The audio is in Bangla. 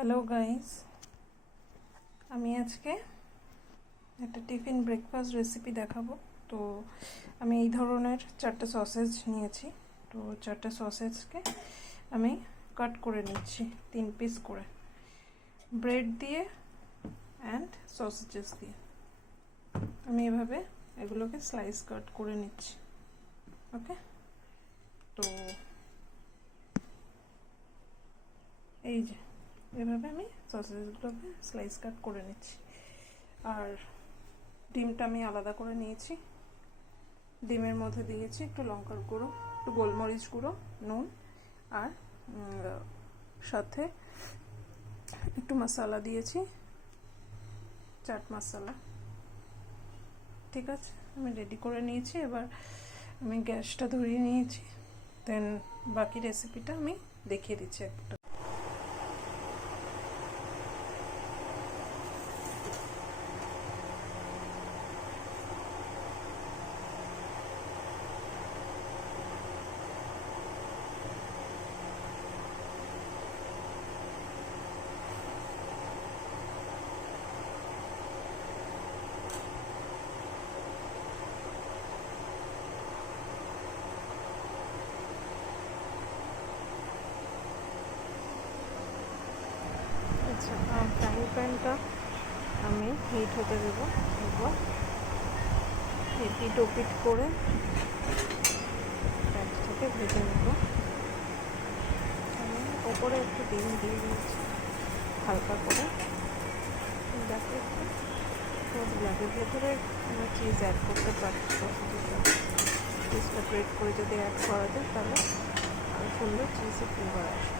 হ্যালো গাইস, আমি আজকে একটা টিফিন ব্রেকফাস্ট রেসিপি দেখাবো। তো আমি এই ধরনের 4টা সসেজ নিয়েছি। তো 4টা সসেজকে আমি কাট করে নিচ্ছি 3 পিস করে, ব্রেড দিয়ে অ্যান্ড সসেজেস দিয়ে। আমি এভাবে এগুলোকে স্লাইস কাট করে নিচ্ছি। ওকে, তো এই যে এভাবে আমি সসেজগুলোকে স্লাইস কাট করে নিচ্ছি। আর ডিমটা আমি আলাদা করে নিয়েছি। ডিমের মধ্যে দিয়েছি একটু লঙ্কার গুঁড়ো, একটু গোলমরিচ গুঁড়ো, নুন, আর সাথে একটু মশলা দিয়েছি, চাট মশলা। ঠিক আছে, আমি রেডি করে নিয়েছি। এবার আমি গ্যাসটা ধরিয়ে নিয়েছি। দেন বাকি রেসিপিটা আমি দেখিয়ে দিচ্ছি একটা। আচ্ছা, ফ্রাইং প্যানটা আমি হিট হতে দেবো। একবার হিট ওপিট করে প্যানটাকে ভেজে নেব। আমি ওপরে একটু ডিম দিয়ে দিয়েছি হালকা করে, যাতে একটু সস লাগে। ভেতরে আমরা চিজ অ্যাড করতে পারি, চিজটা গ্রেট করে যদি অ্যাড করা যায় তাহলে আরও সুন্দর চিজের ফ্লেভার আসে।